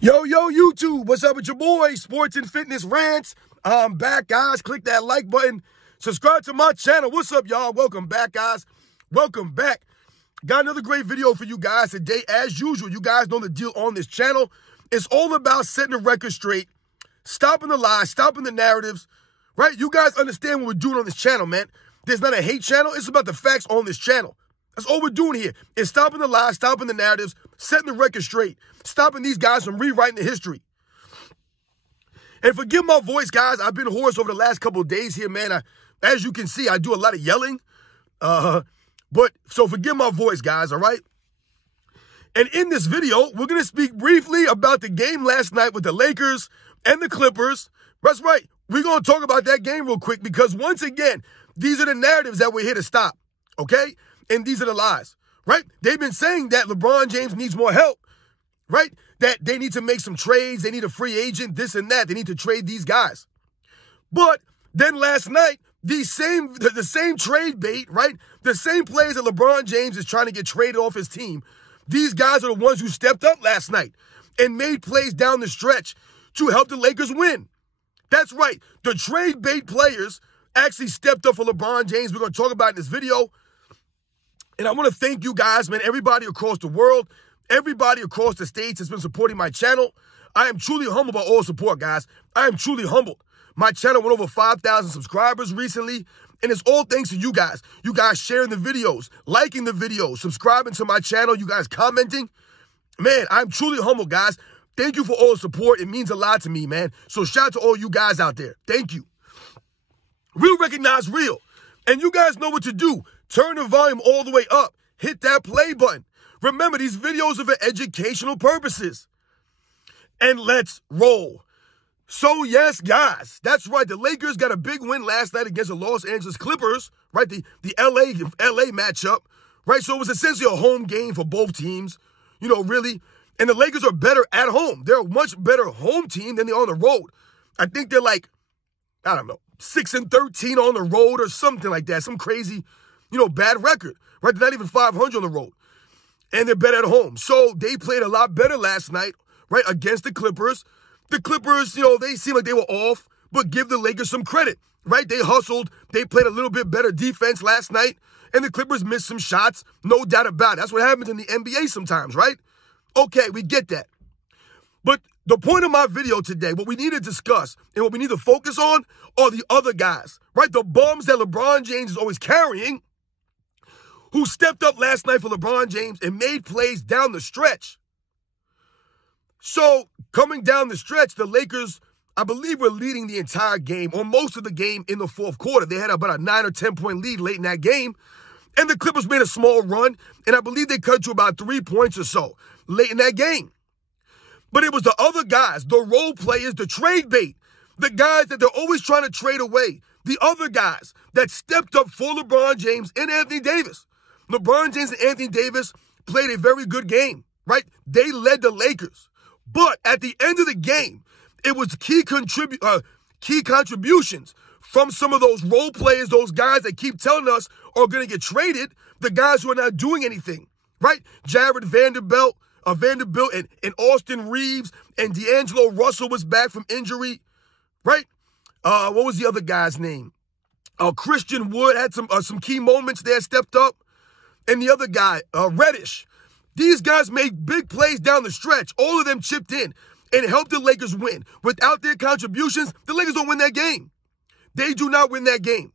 Yo, YouTube, what's up with your boy, Sports and Fitness Rants? I'm back, guys. Click that like button. Subscribe to my channel. What's up, y'all? Welcome back, guys. Welcome back. Got another great video for you guys today. As usual, you guys know the deal on this channel. It's all about setting the record straight, stopping the lies, stopping the narratives, right? You guys understand what we're doing on this channel, man. There's not a hate channel. It's about the facts on this channel. That's all we're doing here, is stopping the lies, stopping the narratives, setting the record straight, stopping these guys from rewriting the history. And forgive my voice, guys. I've been hoarse over the last couple of days here, man. As you can see, I do a lot of yelling. So forgive my voice, guys, all right? And in this video, we're going to speak briefly about the game last night with the Lakers and the Clippers. That's right. We're going to talk about that game real quick because, once again, these are the narratives that we're here to stop, okay? And these are the lies, right? They've been saying that LeBron James needs more help, right? That they need to make some trades. They need a free agent, this and that. They need to trade these guys. But then last night, the same trade bait, right? The same players that LeBron James is trying to get traded off his team. These guys are the ones who stepped up last night and made plays down the stretch to help the Lakers win. That's right. The trade bait players actually stepped up for LeBron James. We're going to talk about it in this video. And I want to thank you guys, man, everybody across the world, everybody across the states has been supporting my channel. I am truly humbled by all support, guys. I am truly humbled. My channel went over 5,000 subscribers recently, and it's all thanks to you guys. You guys sharing the videos, liking the videos, subscribing to my channel, you guys commenting. Man, I'm truly humbled, guys. Thank you for all the support. It means a lot to me, man. So shout out to all you guys out there. Thank you. Real recognize real. And you guys know what to do. Turn the volume all the way up. Hit that play button. Remember, these videos are for educational purposes. And let's roll. So, yes, guys, that's right. The Lakers got a big win last night against the Los Angeles Clippers, right? The LA matchup, right? So it was essentially a home game for both teams, really. And the Lakers are better at home. They're a much better home team than they are on the road. I think they're 6-13 on the road or something like that. Some crazy, bad record, right? They're not even 500 on the road. And they're better at home. So they played a lot better last night, right, against the Clippers. The Clippers, they seem like they were off, but give the Lakers some credit, right? They hustled. They played a little bit better defense last night, and the Clippers missed some shots, no doubt about it. That's what happens in the NBA sometimes, right? Okay, we get that. But the point of my video today, what we need to discuss and what we need to focus on are the other guys, right? The bums that LeBron James is always carrying, who stepped up last night for LeBron James and made plays down the stretch. So, coming down the stretch, the Lakers, I believe, were leading the entire game, or most of the game, in the fourth quarter. They had about a 9 or 10 point lead late in that game. And the Clippers made a small run, and I believe they cut to about 3 points or so late in that game. But it was the other guys, the role players, the trade bait, the guys that they're always trying to trade away, the other guys that stepped up for LeBron James and Anthony Davis. LeBron James and Anthony Davis played a very good game, right? They led the Lakers. But at the end of the game, it was key contributions from some of those role players, those guys that keep telling us are going to get traded, the guys who are not doing anything, right? Jared Vanderbilt and Austin Reeves and D'Angelo Russell was back from injury, right? What was the other guy's name? Christian Wood had some key moments there, stepped up. And the other guy, Reddish. These guys made big plays down the stretch. All of them chipped in and helped the Lakers win. Without their contributions, the Lakers don't win that game. They do not win that game.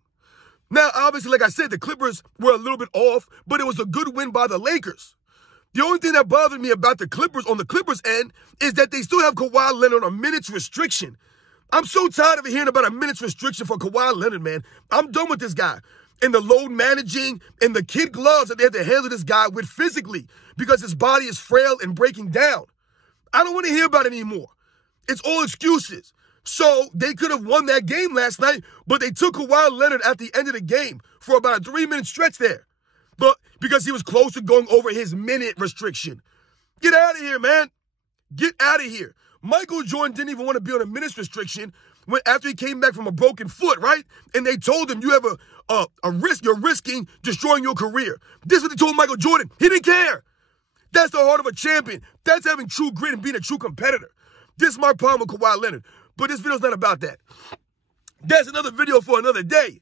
Now, obviously, like I said, the Clippers were a little bit off, but it was a good win by the Lakers. The only thing that bothered me about the Clippers on the Clippers end is that they still have Kawhi Leonard on a minutes restriction. I'm so tired of hearing about a minutes restriction for Kawhi Leonard, man. I'm done with this guy. And the load managing and the kid gloves that they have to handle this guy with physically because his body is frail and breaking down. I don't want to hear about it anymore. It's all excuses. So they could have won that game last night, but they took Kawhi Leonard at the end of the game for about a 3-minute stretch there. But because he was close to going over his minute restriction. Get out of here, man. Get out of here. Michael Jordan didn't even want to be on a minutes restriction after he came back from a broken foot, right? And they told him, you have a risk, you're risking destroying your career. This is what they told Michael Jordan. He didn't care. That's the heart of a champion. That's having true grit and being a true competitor. This is my problem with Kawhi Leonard. But this video's not about that. That's another video for another day.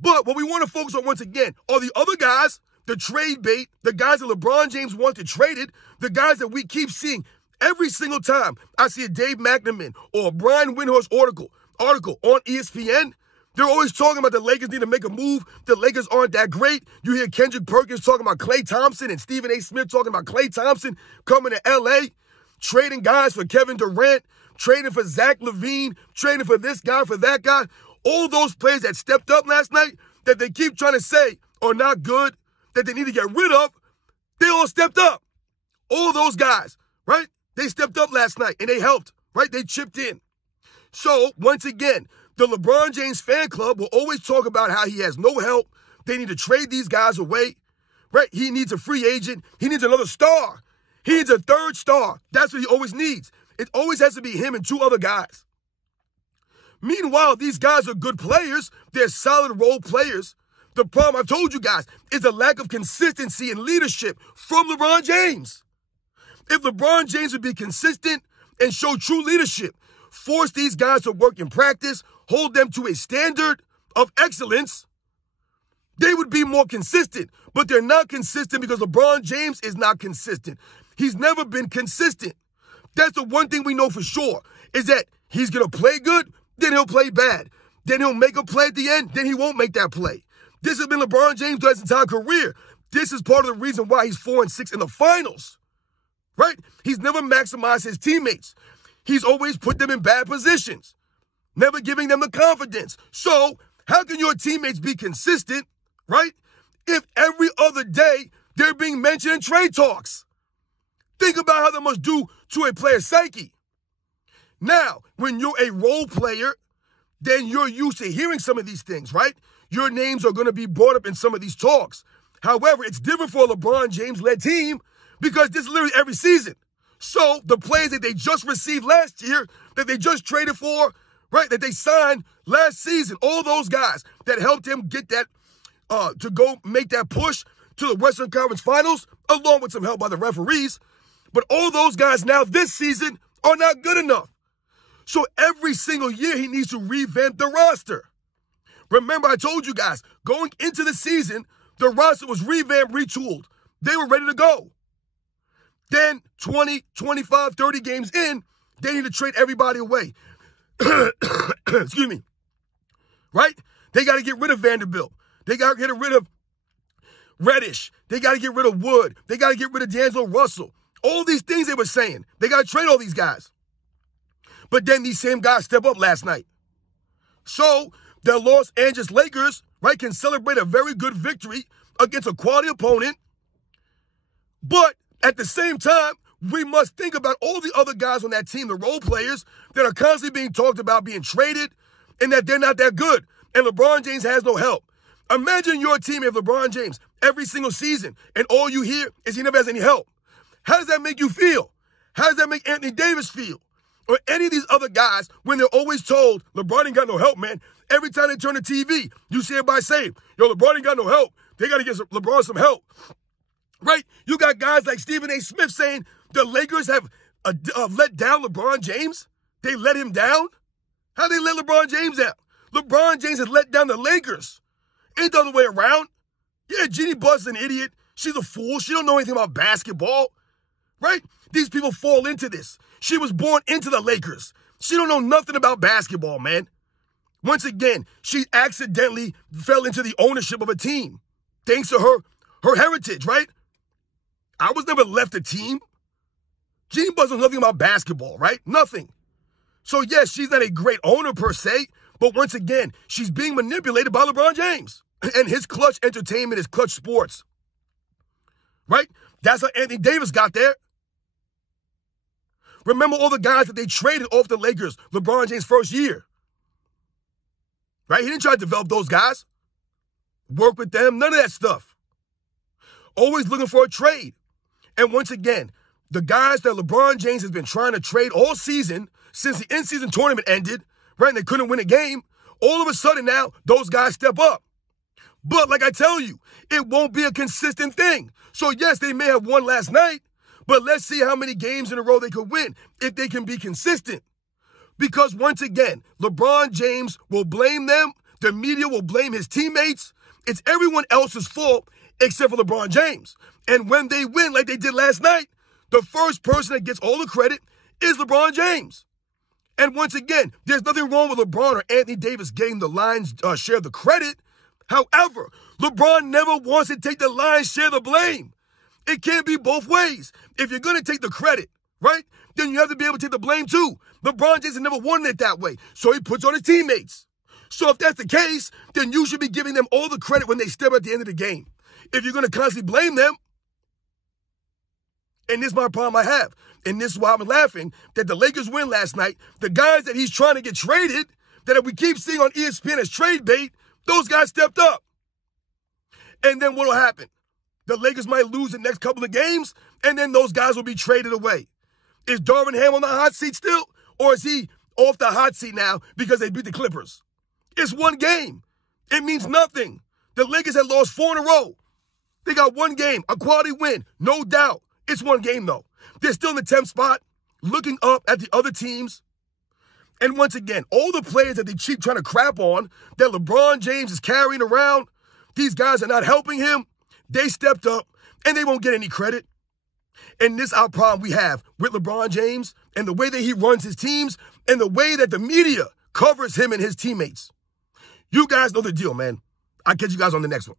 But what we want to focus on once again are the other guys, the trade bait, the guys that LeBron James wanted traded, the guys that we keep seeing every single time I see a Dave McNamara or a Brian Windhorst article on ESPN. They're always talking about the Lakers need to make a move. The Lakers aren't that great. You hear Kendrick Perkins talking about Klay Thompson and Stephen A. Smith talking about Klay Thompson coming to L.A., trading guys for Kevin Durant, trading for Zach LaVine, trading for this guy, for that guy. All those players that stepped up last night that they keep trying to say are not good, that they need to get rid of, they all stepped up. All those guys, right? They stepped up last night and they helped, right? They chipped in. So, once again, the LeBron James fan club will always talk about how he has no help. They need to trade these guys away, right? He needs a free agent. He needs another star. He needs a third star. That's what he always needs. It always has to be him and two other guys. Meanwhile, these guys are good players. They're solid role players. The problem, I've told you guys, is a lack of consistency and leadership from LeBron James. If LeBron James would be consistent and show true leadership, force these guys to work in practice, hold them to a standard of excellence, they would be more consistent. But they're not consistent because LeBron James is not consistent. He's never been consistent. That's the one thing we know for sure, is that he's going to play good, then he'll play bad. Then he'll make a play at the end, then he won't make that play. This has been LeBron James throughout his entire career. This is part of the reason why he's 4-6 in the finals, right? He's never maximized his teammates. He's always put them in bad positions, never giving them the confidence. So how can your teammates be consistent, right, if every other day they're being mentioned in trade talks? Think about how that must do to a player's psyche. Now, when you're a role player, then you're used to hearing some of these things, right? Your names are going to be brought up in some of these talks. However, it's different for a LeBron James-led team because this is literally every season. So the players that they just received last year, that they just traded for, right, that they signed last season, all those guys that helped him get that, to go make that push to the Western Conference Finals, along with some help by the referees. But all those guys now this season are not good enough. So every single year he needs to revamp the roster. Remember, I told you guys, going into the season, the roster was revamped, retooled. They were ready to go. Then 20, 25, 30 games in, they need to trade everybody away. Excuse me. Right? They got to get rid of Vanderbilt. They got to get rid of Reddish. They got to get rid of Wood. They got to get rid of D'Angelo Russell. All these things they were saying. They got to trade all these guys. But then these same guys step up last night. So the Los Angeles Lakers, right, can celebrate a very good victory against a quality opponent. But at the same time, we must think about all the other guys on that team, the role players, that are constantly being talked about being traded and that they're not that good. And LeBron James has no help. Imagine your team if LeBron James every single season and all you hear is he never has any help. How does that make you feel? How does that make Anthony Davis feel? Or any of these other guys when they're always told, LeBron ain't got no help, man. Every time they turn the TV, you see everybody saying, yo, LeBron ain't got no help. They got to get LeBron some help. Right? You got guys like Stephen A. Smith saying the Lakers have let down LeBron James. They let him down. How they let LeBron James down? LeBron James has let down the Lakers. Ain't the other way around. Yeah, Jeannie Buss is an idiot. She's a fool. She don't know anything about basketball. Right? These people fall into this. She was born into the Lakers. She don't know nothing about basketball, man. Once again, she accidentally fell into the ownership of a team. Thanks to her heritage, right? I was never left a team. Jeannie Buss knows nothing about basketball, right? Nothing. So yes, she's not a great owner per se, but once again, she's being manipulated by LeBron James and his Clutch Entertainment, his Clutch Sports. Right? That's how Anthony Davis got there. Remember all the guys that they traded off the Lakers, LeBron James' first year. Right? He didn't try to develop those guys. Work with them, none of that stuff. Always looking for a trade. And once again, the guys that LeBron James has been trying to trade all season, since the in-season tournament ended, right, and they couldn't win a game, all of a sudden now, those guys step up. But like I tell you, it won't be a consistent thing. So yes, they may have won last night, but let's see how many games in a row they could win if they can be consistent. Because once again, LeBron James will blame them. The media will blame his teammates. It's everyone else's fault except for LeBron James. And when they win like they did last night, the first person that gets all the credit is LeBron James. And once again, there's nothing wrong with LeBron or Anthony Davis getting the lion's share of the credit. However, LeBron never wants to take the lion's share of the blame. It can't be both ways. If you're going to take the credit, right, then you have to be able to take the blame too. LeBron James has never wanted it that way, so he puts on his teammates. So if that's the case, then you should be giving them all the credit when they step at the end of the game. If you're going to constantly blame them, and this is my problem I have, and this is why I'm laughing, that the Lakers win last night, the guys that he's trying to get traded, that we keep seeing on ESPN as trade bait, those guys stepped up. And then what will happen? The Lakers might lose the next couple of games, and then those guys will be traded away. Is Darvin Ham on the hot seat still? Or is he off the hot seat now because they beat the Clippers? It's one game. It means nothing. The Lakers had lost 4 in a row. They got one game, a quality win, no doubt. It's one game, though. They're still in the 10th spot, looking up at the other teams. And once again, all the players that they keep trying to crap on, that LeBron James is carrying around, these guys are not helping him. They stepped up, and they won't get any credit. And this is our problem we have with LeBron James and the way that he runs his teams and the way that the media covers him and his teammates. You guys know the deal, man. I'll catch you guys on the next one.